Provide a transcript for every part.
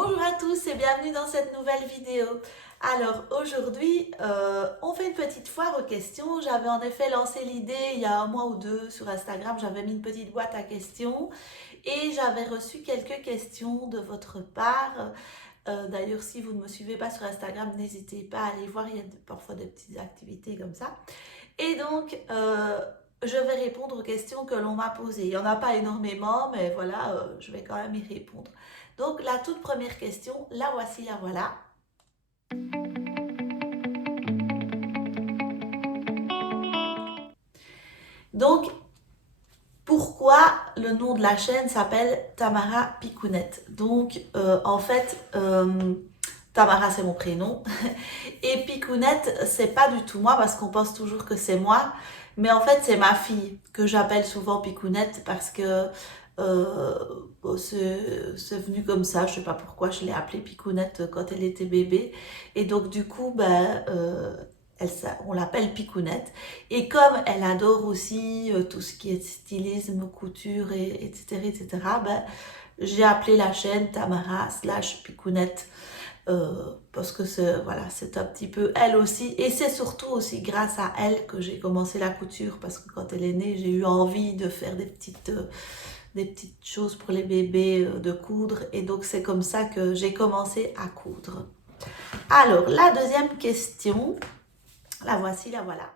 Bonjour à tous et bienvenue dans cette nouvelle vidéo. Alors aujourd'hui, on fait une petite foire aux questions. J'avais en effet lancé l'idée il y a un mois ou deux sur Instagram. J'avais mis une petite boîte à questions et j'avais reçu quelques questions de votre part. D'ailleurs, si vous ne me suivez pas sur Instagram, n'hésitez pas à aller voir. Il y a parfois des petites activités comme ça. Et donc, je vais répondre aux questions que l'on m'a posées. Il n'y en a pas énormément, mais voilà, je vais quand même y répondre. Donc, la toute première question, la voici, la voilà. Donc, pourquoi le nom de la chaîne s'appelle Tamara Picounette? Donc, en fait, Tamara, c'est mon prénom. Et Picounette, c'est pas du tout moi parce qu'on pense toujours que c'est moi. Mais en fait, c'est ma fille que j'appelle souvent Picounette parce que c'est venu comme ça. Je sais pas pourquoi je l'ai appelée Picounette quand elle était bébé. Et donc, du coup, ben, on l'appelle Picounette. Et comme elle adore aussi tout ce qui est stylisme, couture, etc., etc., ben, j'ai appelé la chaîne Tamara slash Picounette. Parce que voilà, c'est un petit peu elle aussi. Et c'est surtout aussi grâce à elle que j'ai commencé la couture. Parce que quand elle est née, j'ai eu envie de faire des petites choses pour les bébés, de coudre. Et donc c'est comme ça que j'ai commencé à coudre. Alors, la deuxième question, la voici, la voilà.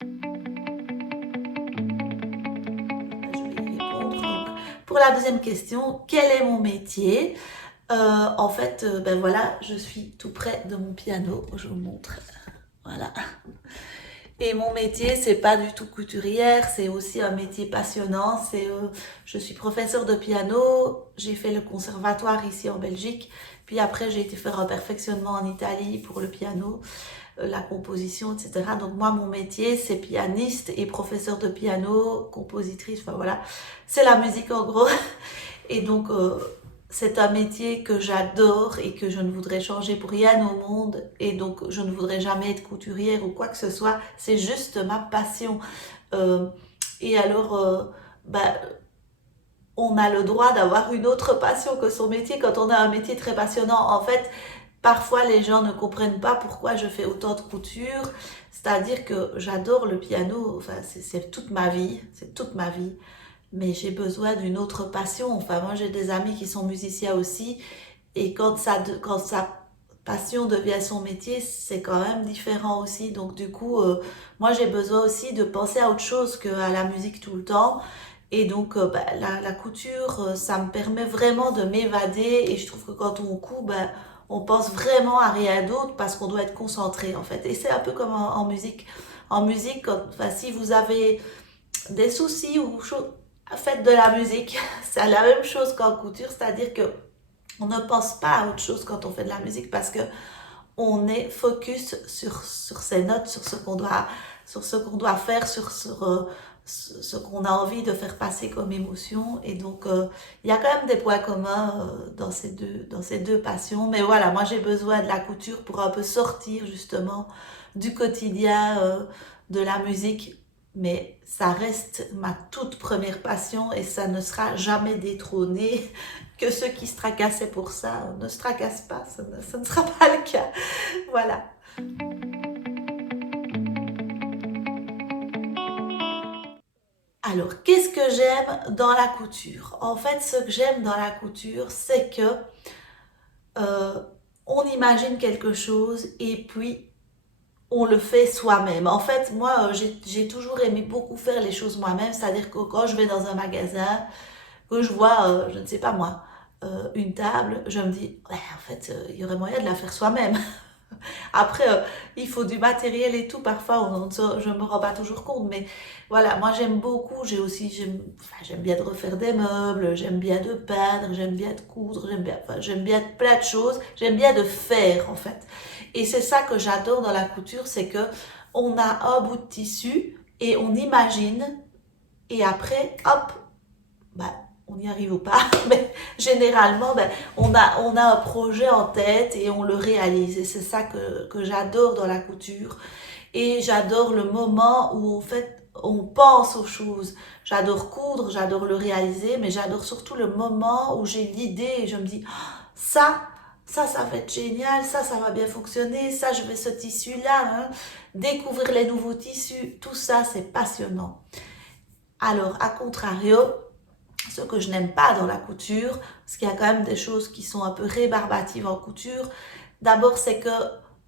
Je vais y répondre. Donc, pour la deuxième question, quel est mon métier? En fait, ben voilà, je suis tout près de mon piano. Je vous montre. Voilà. Et mon métier, c'est pas du tout couturière, c'est aussi un métier passionnant. Je suis professeure de piano, j'ai fait le conservatoire ici en Belgique, puis après j'ai été faire un perfectionnement en Italie pour le piano, la composition, etc. Donc moi, mon métier, c'est pianiste et professeur de piano, compositrice, enfin voilà, c'est la musique en gros. Et donc, c'est un métier que j'adore et que je ne voudrais changer pour rien au monde. Et donc, je ne voudrais jamais être couturière ou quoi que ce soit. C'est juste ma passion. Euh, et alors, bah, on a le droit d'avoir une autre passion que son métier quand on a un métier très passionnant. En fait, parfois les gens ne comprennent pas pourquoi je fais autant de couture. C'est-à-dire que j'adore le piano. Enfin, c'est toute ma vie. C'est toute ma vie, mais j'ai besoin d'une autre passion. Enfin, moi, j'ai des amis qui sont musiciens aussi, et quand sa passion devient son métier, c'est quand même différent aussi. Donc, du coup, moi, j'ai besoin aussi de penser à autre chose qu'à la musique tout le temps. Et donc, bah, la couture, ça me permet vraiment de m'évader. Et je trouve que quand on coud, bah, on pense vraiment à rien d'autre parce qu'on doit être concentré, en fait. Et c'est un peu comme en musique. En musique, enfin, si vous avez des soucis ou faites de la musique. C'est la même chose qu'en couture, c'est-à-dire que on ne pense pas à autre chose quand on fait de la musique parce que on est focus sur ses notes, sur ce qu'on doit faire, ce qu'on a envie de faire passer comme émotion. Et donc, il y a quand même des points communs dans ces deux passions. Mais voilà, moi j'ai besoin de la couture pour un peu sortir justement du quotidien de la musique. Mais ça reste ma toute première passion et ça ne sera jamais détrôné. Que ceux qui se tracassaient pour ça ne se tracassent pas, ça ne sera pas le cas. Voilà. Alors, qu'est-ce que j'aime dans la couture? En fait, ce que j'aime dans la couture, c'est que euh, on imagine quelque chose et puis on le fait soi-même. En fait, moi, j'ai toujours aimé beaucoup faire les choses moi-même, c'est-à-dire que quand je vais dans un magasin, que je vois, je ne sais pas moi, une table, je me dis, ouais, en fait, il y aurait moyen de la faire soi-même. Après, il faut du matériel et tout. Parfois, je me rends pas toujours compte. Mais voilà, moi j'aime beaucoup. J'aime bien de refaire des meubles, j'aime bien de peindre, j'aime bien de coudre, j'aime bien plein de choses. J'aime bien de faire en fait. Et c'est ça que j'adore dans la couture, c'est que on a un bout de tissu et on imagine. Et après, hop, bah, on y arrive ou pas, mais généralement, ben, on a un projet en tête et on le réalise. Et c'est ça que j'adore dans la couture. Et j'adore le moment où, en fait, on pense aux choses. J'adore coudre, j'adore le réaliser, mais j'adore surtout le moment où j'ai l'idée et je me dis, ça, ça va être génial, ça va bien fonctionner, ça, je vais ce tissu-là, hein. Découvrir les nouveaux tissus, tout ça, c'est passionnant. Alors, à contrario, ce que je n'aime pas dans la couture, parce qu'il y a quand même des choses qui sont un peu rébarbatives en couture. D'abord, c'est que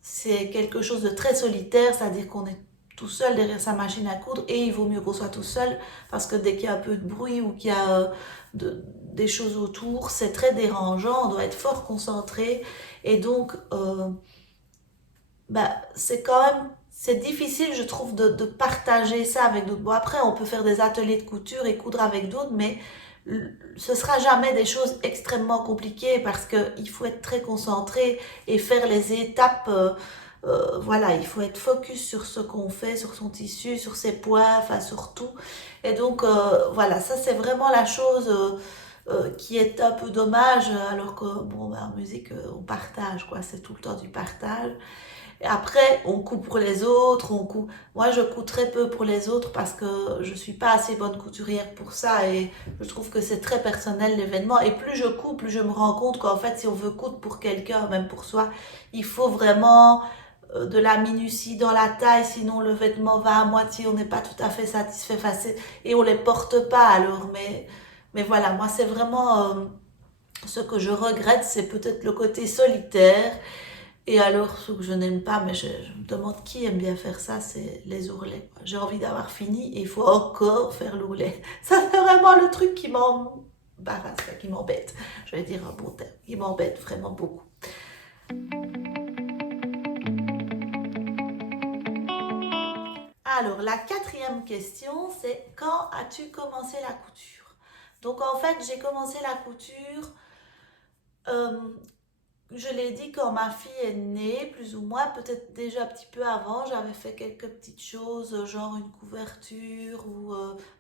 c'est quelque chose de très solitaire, c'est-à-dire qu'on est tout seul derrière sa machine à coudre et il vaut mieux qu'on soit tout seul parce que dès qu'il y a un peu de bruit ou qu'il y a des choses autour, c'est très dérangeant, on doit être fort concentré et donc bah, c'est quand même c'est difficile, je trouve, de partager ça avec d'autres. Bon, après, on peut faire des ateliers de couture et coudre avec d'autres, mais ce sera jamais des choses extrêmement compliquées parce qu'il faut être très concentré et faire les étapes. Voilà, il faut être focus sur ce qu'on fait, sur son tissu, sur ses poids, enfin sur tout. Et donc, voilà, ça c'est vraiment la chose qui est un peu dommage, alors que, bon, ben, en musique, on partage, quoi, c'est tout le temps du partage. Et après, on coud pour les autres, on coud. Moi, je couds très peu pour les autres parce que je suis pas assez bonne couturière pour ça et je trouve que c'est très personnel l'événement. Et plus je couds, plus je me rends compte qu'en fait, si on veut coudre pour quelqu'un, même pour soi, il faut vraiment de la minutie dans la taille, sinon le vêtement va à moitié, on n'est pas tout à fait satisfait et on les porte pas alors. Mais voilà, moi, c'est vraiment ce que je regrette, c'est peut-être le côté solitaire et alors, ce que je n'aime pas, mais je me demande qui aime bien faire ça, c'est les ourlets. J'ai envie d'avoir fini et il faut encore faire l'ourlet. Ça, c'est vraiment le truc qui m'embarrasse, qui m'embête. Je vais dire un bon terme, qui m'embête vraiment beaucoup. Alors, la quatrième question, c'est quand as-tu commencé la couture? Donc, en fait, j'ai commencé la couture euh, je l'ai dit quand ma fille est née, plus ou moins, peut-être déjà un petit peu avant, j'avais fait quelques petites choses, genre une couverture ou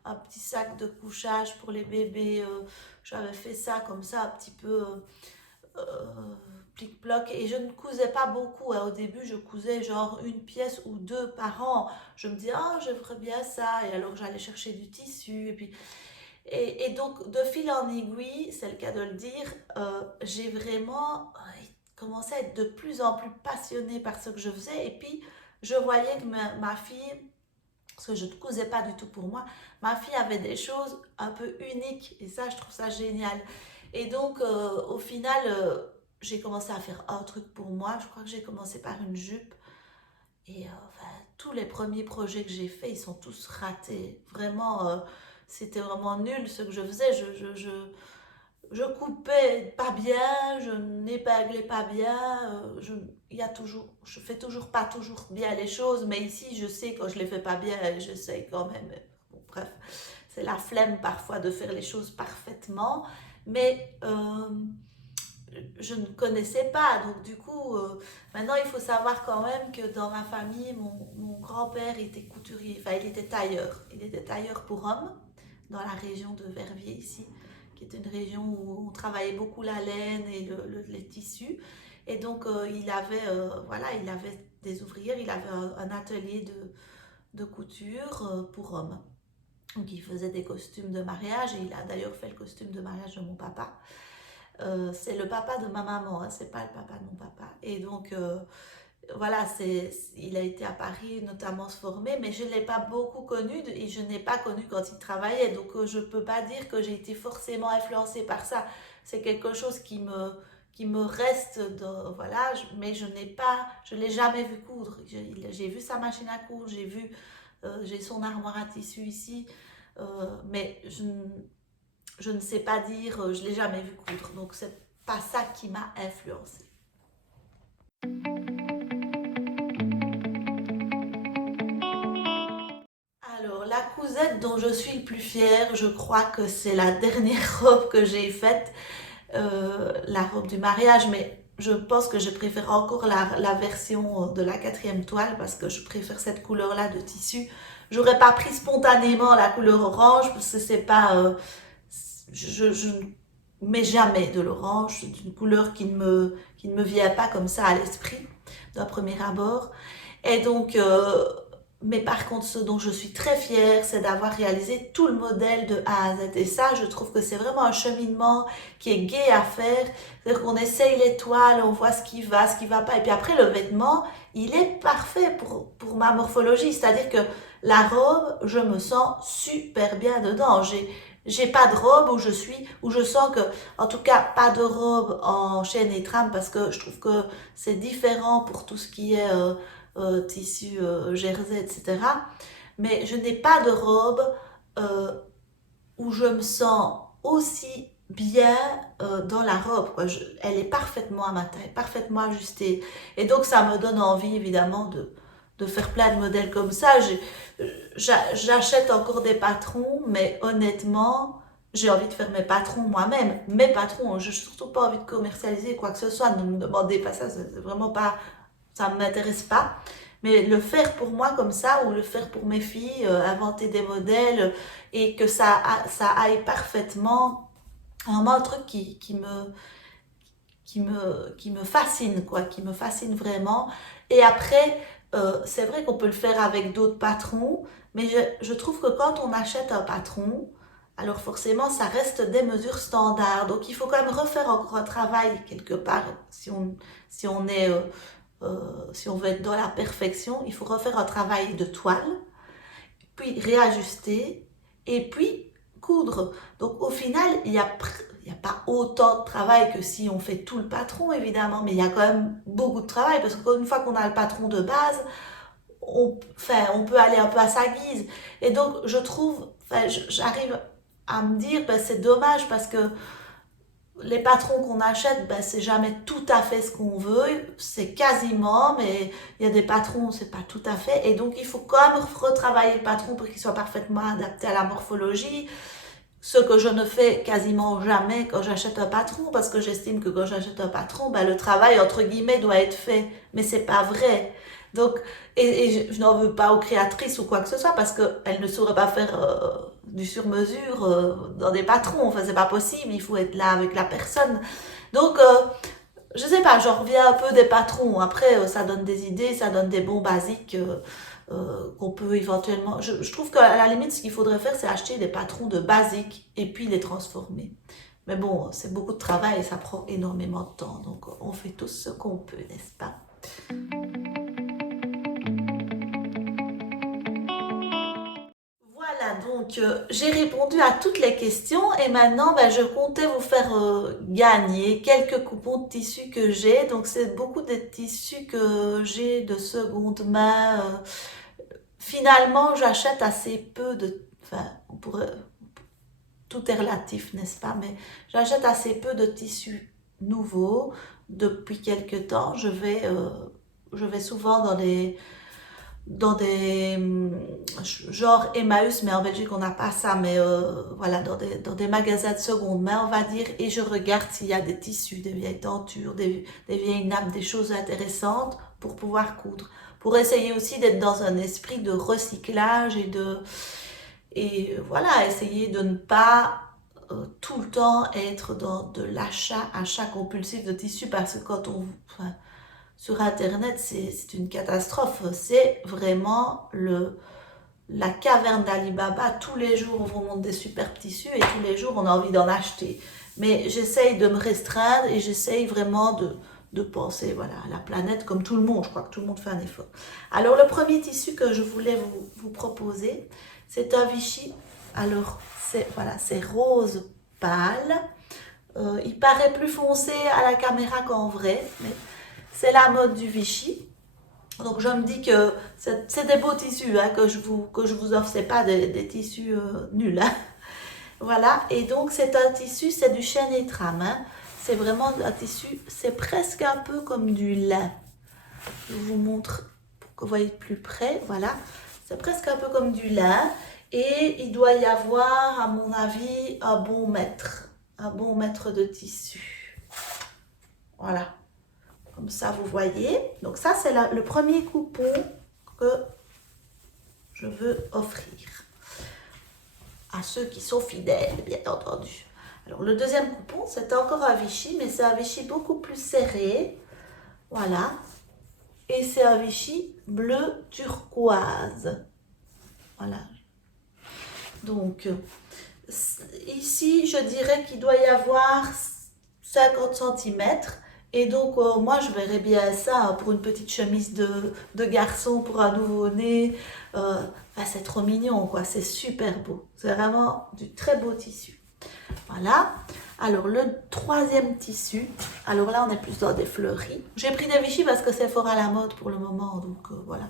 un petit sac de couchage pour les bébés. J'avais fait ça comme ça, un petit peu plic-ploc. Et je ne cousais pas beaucoup, hein. Au début, je cousais genre une pièce ou deux par an. Je me disais, ah, j'aimerais bien ça. Et alors, j'allais chercher du tissu. Et donc, de fil en aiguille, c'est le cas de le dire, j'ai vraiment commencé à être de plus en plus passionnée par ce que je faisais. Et puis, je voyais que ma fille, parce que je ne cousais pas du tout pour moi, ma fille avait des choses un peu uniques. Et ça, je trouve ça génial. Et donc, au final, j'ai commencé à faire un truc pour moi. Je crois que j'ai commencé par une jupe. Et enfin, tous les premiers projets que j'ai faits, ils sont tous ratés. Vraiment, c'était vraiment nul ce que je faisais. Je coupais pas bien, je n'épinglais pas bien. Je fais toujours pas toujours bien les choses, mais ici, je sais quand je les fais pas bien, j'essaye quand même. Bon, bref, c'est la flemme parfois de faire les choses parfaitement. Mais je ne connaissais pas. Donc du coup, maintenant il faut savoir quand même que dans ma famille, mon grand-père était couturier, enfin il était tailleur. Il était tailleur pour hommes dans la région de Verviers ici, qui est une région où on travaillait beaucoup la laine et les tissus. Et donc voilà, il avait des ouvrières, il avait un atelier de couture pour hommes. Donc il faisait des costumes de mariage et il a d'ailleurs fait le costume de mariage de mon papa. C'est le papa de ma maman, hein, c'est pas le papa de mon papa. Et donc, voilà, il a été à Paris notamment se former, mais je ne l'ai pas beaucoup connu et je n'ai pas connu quand il travaillait. Donc, je ne peux pas dire que j'ai été forcément influencée par ça. C'est quelque chose qui me reste, voilà, mais je ne l'ai jamais vu coudre. J'ai vu sa machine à coudre, j'ai son armoire à tissu ici, mais je ne sais pas dire, je ne l'ai jamais vu coudre. Donc, c'est pas ça qui m'a influencée. Alors, la cousette dont je suis le plus fière, je crois que c'est la dernière robe que j'ai faite, la robe du mariage, mais je pense que je préfère encore la version de la quatrième toile parce que je préfère cette couleur-là de tissu. J'aurais pas pris spontanément la couleur orange parce que c'est pas, je ne mets jamais de l'orange. C'est une couleur qui ne me vient pas comme ça à l'esprit d'un premier abord. Et donc, Mais par contre, ce dont je suis très fière, c'est d'avoir réalisé tout le modèle de A à Z. Et ça, je trouve que c'est vraiment un cheminement qui est gai à faire. C'est-à-dire qu'on essaye l'étoile, on voit ce qui va pas. Et puis après, le vêtement, il est parfait pour ma morphologie. C'est-à-dire que la robe, je me sens super bien dedans. J'ai pas de robe où je sens que, en tout cas, pas de robe en chaîne et trame parce que je trouve que c'est différent pour tout ce qui est tissu jersey, etc. Mais je n'ai pas de robe euh, où je me sens aussi bien dans la robe, quoi. Elle est parfaitement à ma taille, parfaitement ajustée. Et donc ça me donne envie évidemment de faire plein de modèles comme ça. J'achète encore des patrons, mais honnêtement, j'ai envie de faire mes patrons moi-même. Mes patrons, je n'ai surtout pas envie de commercialiser quoi que ce soit. Ne me demandez pas ça, c'est vraiment pas, ça ne m'intéresse pas. Mais le faire pour moi comme ça, ou le faire pour mes filles, inventer des modèles et que ça aille parfaitement, vraiment un truc qui me fascine, quoi, qui me fascine vraiment. Et après, c'est vrai qu'on peut le faire avec d'autres patrons, mais je trouve que quand on achète un patron, alors forcément, ça reste des mesures standards. Donc il faut quand même refaire encore un travail quelque part si on est si on veut être dans la perfection, il faut refaire un travail de toile, puis réajuster, et puis coudre. Donc au final, il y a pas autant de travail que si on fait tout le patron, évidemment, mais il y a quand même beaucoup de travail, parce qu'une fois qu'on a le patron de base, on peut aller un peu à sa guise. Et donc je trouve, j'arrive à me dire, ben, c'est dommage parce que les patrons qu'on achète, ben, c'est jamais tout à fait ce qu'on veut, c'est quasiment, mais il y a des patrons, c'est pas tout à fait, et donc il faut quand même retravailler le patron pour qu'il soit parfaitement adapté à la morphologie, ce que je ne fais quasiment jamais quand j'achète un patron, parce que j'estime que quand j'achète un patron, ben, le travail, entre guillemets, doit être fait, mais c'est pas vrai. Donc, et je n'en veux pas aux créatrices ou quoi que ce soit, parce qu'elles ne sauraient pas faire du sur-mesure dans des patrons, enfin c'est pas possible, il faut être là avec la personne. Donc, je sais pas, j'en reviens un peu des patrons, après ça donne des idées, ça donne des bons basiques qu'on peut éventuellement... Je trouve qu'à la limite, ce qu'il faudrait faire, c'est acheter des patrons de basiques et puis les transformer. Mais bon, c'est beaucoup de travail et ça prend énormément de temps, donc on fait tous ce qu'on peut, n'est-ce pas? Voilà, donc j'ai répondu à toutes les questions et maintenant ben, je comptais vous faire gagner quelques coupons de tissus que j'ai. Donc c'est beaucoup de tissus que j'ai de seconde main. Finalement, j'achète assez peu de... Enfin, on pourrait... Tout est relatif, n'est-ce pas? Mais j'achète assez peu de tissus nouveaux. Depuis quelques temps, je vais souvent dans des genre Emmaüs, mais en Belgique on n'a pas ça, mais voilà, dans des magasins de seconde main, on va dire, et je regarde s'il y a des tissus, des vieilles tentures, des vieilles nappes, des choses intéressantes pour pouvoir coudre. Pour essayer aussi d'être dans un esprit de recyclage et voilà, essayer de ne pas tout le temps être dans de achat compulsif de tissus parce que enfin, sur Internet, c'est une catastrophe. C'est vraiment la caverne d'Ali Baba. Tous les jours, on vous montre des superbes tissus et tous les jours, on a envie d'en acheter. Mais j'essaye de me restreindre et j'essaye vraiment de penser voilà, à la planète comme tout le monde. Je crois que tout le monde fait un effort. Alors, le premier tissu que je voulais vous proposer, c'est un Vichy. Alors, voilà, c'est rose pâle. Il paraît plus foncé à la caméra qu'en vrai, mais c'est la mode du Vichy. Donc je me dis que c'est des beaux tissus hein, que je vous offre, c'est pas des tissus nuls. Hein. Voilà, et donc c'est un tissu, c'est du chêne et trame. Hein. C'est vraiment un tissu, c'est presque un peu comme du lin. Je vous montre pour que vous voyez de plus près. Voilà, c'est presque un peu comme du lin. Et il doit y avoir, à mon avis, un bon mètre de tissu. Voilà. Comme ça, vous voyez. Donc ça, c'est le premier coupon que je veux offrir à ceux qui sont fidèles, bien entendu. Alors, le deuxième coupon, c'est encore un Vichy, mais c'est un Vichy beaucoup plus serré. Voilà. et c'est un Vichy bleu turquoise. Voilà. Donc, ici, je dirais qu'il doit y avoir 50 centimètres. Et donc, moi, je verrais bien ça pour une petite chemise de garçon, pour un nouveau-né. C'est trop mignon, quoi. C'est super beau. C'est vraiment du très beau tissu. Voilà. Alors, le troisième tissu. Alors là, on est plus dans des fleuris. J'ai pris des Vichy parce que c'est fort à la mode pour le moment. Donc, voilà.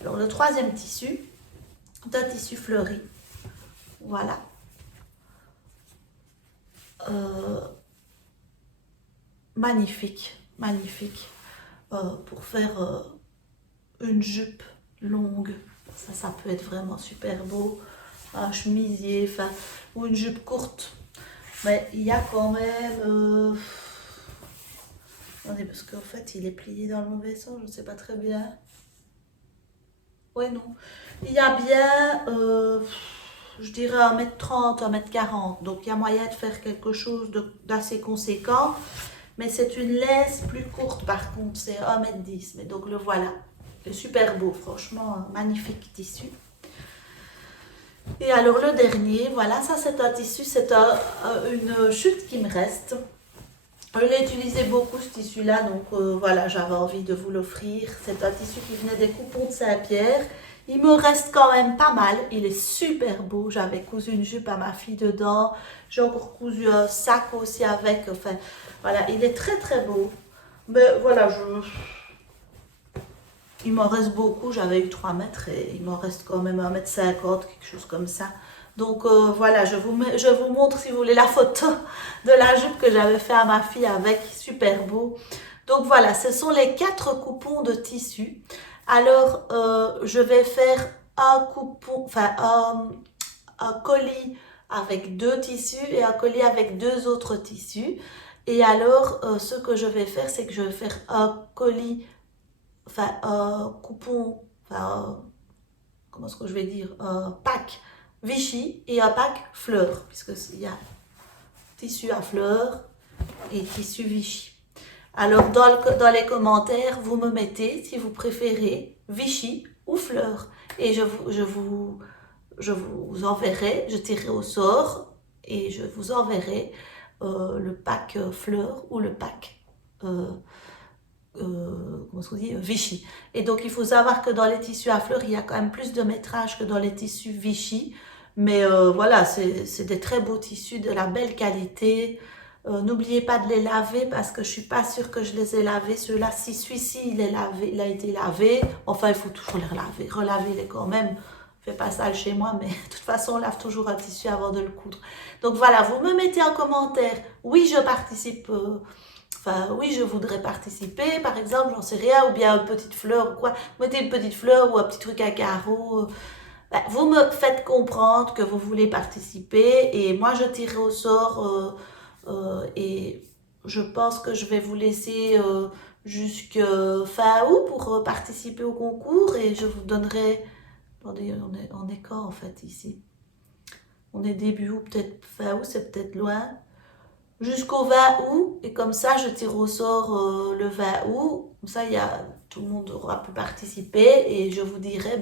Alors, le troisième tissu, c'est un tissu fleuri. Voilà. Magnifique, magnifique. Pour faire une jupe longue, ça peut être vraiment super beau. Un chemisier, ou une jupe courte. Mais il y a quand même... Attendez, parce qu'en fait, il est plié dans le mauvais sens, je ne sais pas très bien. Ouais, non. Il y a bien, je dirais 1m30, 1m40. Donc, il y a moyen de faire quelque chose d'assez conséquent. Mais c'est une laisse plus courte, par contre. C'est 1m10. Mais donc, le voilà. C'est super beau, franchement. Magnifique tissu. Et alors, le dernier, voilà. Ça, c'est un tissu. C'est une chute qui me reste. Je l'ai utilisé beaucoup, ce tissu-là, donc voilà, j'avais envie de vous l'offrir. C'est un tissu qui venait des Coupons de Saint-Pierre. Il me reste quand même pas mal. Il est super beau. J'avais cousu une jupe à ma fille dedans. J'ai encore cousu un sac aussi avec. Enfin, voilà, il est très très beau. Mais voilà, il m'en reste beaucoup. J'avais eu 3 mètres et il m'en reste quand même 1m50, quelque chose comme ça. Donc voilà, je vous montre si vous voulez la photo de la jupe que j'avais fait à ma fille avec, super beau. Donc voilà, ce sont les 4 coupons de tissu. Alors je vais faire un coupon, un colis avec 2 tissus et un colis avec 2 autres tissus. Et alors ce que je vais faire, c'est que je vais faire un colis, un coupon, comment est-ce que je vais dire, un pack Vichy et un pack fleurs, puisqu'il y a tissu à fleurs et tissu Vichy. Alors dans les commentaires, vous me mettez si vous préférez Vichy ou fleurs. Et je vous enverrai, je tirerai au sort et je vous enverrai le pack fleurs ou le pack comment est-ce qu'on dit, Vichy. Et donc il faut savoir que dans les tissus à fleurs, il y a quand même plus de métrage que dans les tissus Vichy. Mais voilà, c'est des très beaux tissus, de la belle qualité. N'oubliez pas de les laver parce que je suis pas sûre que je les ai lavés. Ceux-là, si celui-ci il a été lavé, enfin il faut toujours les relaver, relavez-les quand même. Fais pas ça chez moi, mais de toute façon on lave toujours un tissu avant de le coudre. Donc voilà, vous me mettez en commentaire, oui je participe, oui je voudrais participer, par exemple, j'en sais rien, ou bien une petite fleur ou quoi. Mettez une petite fleur ou un petit truc à carreaux. Vous me faites comprendre que vous voulez participer et moi je tirerai au sort et je pense que je vais vous laisser jusqu'à fin août pour participer au concours et je vous donnerai... Attendez, on est quand en fait ici? On est début août, peut-être fin août, c'est peut-être loin. Jusqu'au 20 août et comme ça je tire au sort le 20 août. Comme ça tout le monde aura pu participer et je vous dirai...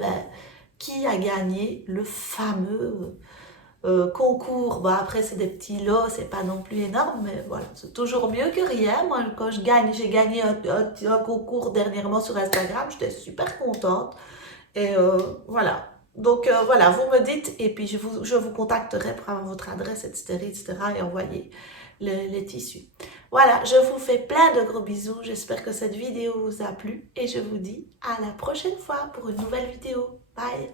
qui a gagné le fameux concours. Bon, après, c'est des petits lots, c'est pas non plus énorme, mais voilà, c'est toujours mieux que rien. Moi, quand j'ai gagné un concours dernièrement sur Instagram, j'étais super contente. Et voilà. Donc voilà, vous me dites, et puis je vous contacterai pour avoir votre adresse, etc. et envoyer les tissus. Voilà, je vous fais plein de gros bisous. J'espère que cette vidéo vous a plu et je vous dis à la prochaine fois pour une nouvelle vidéo. Bye!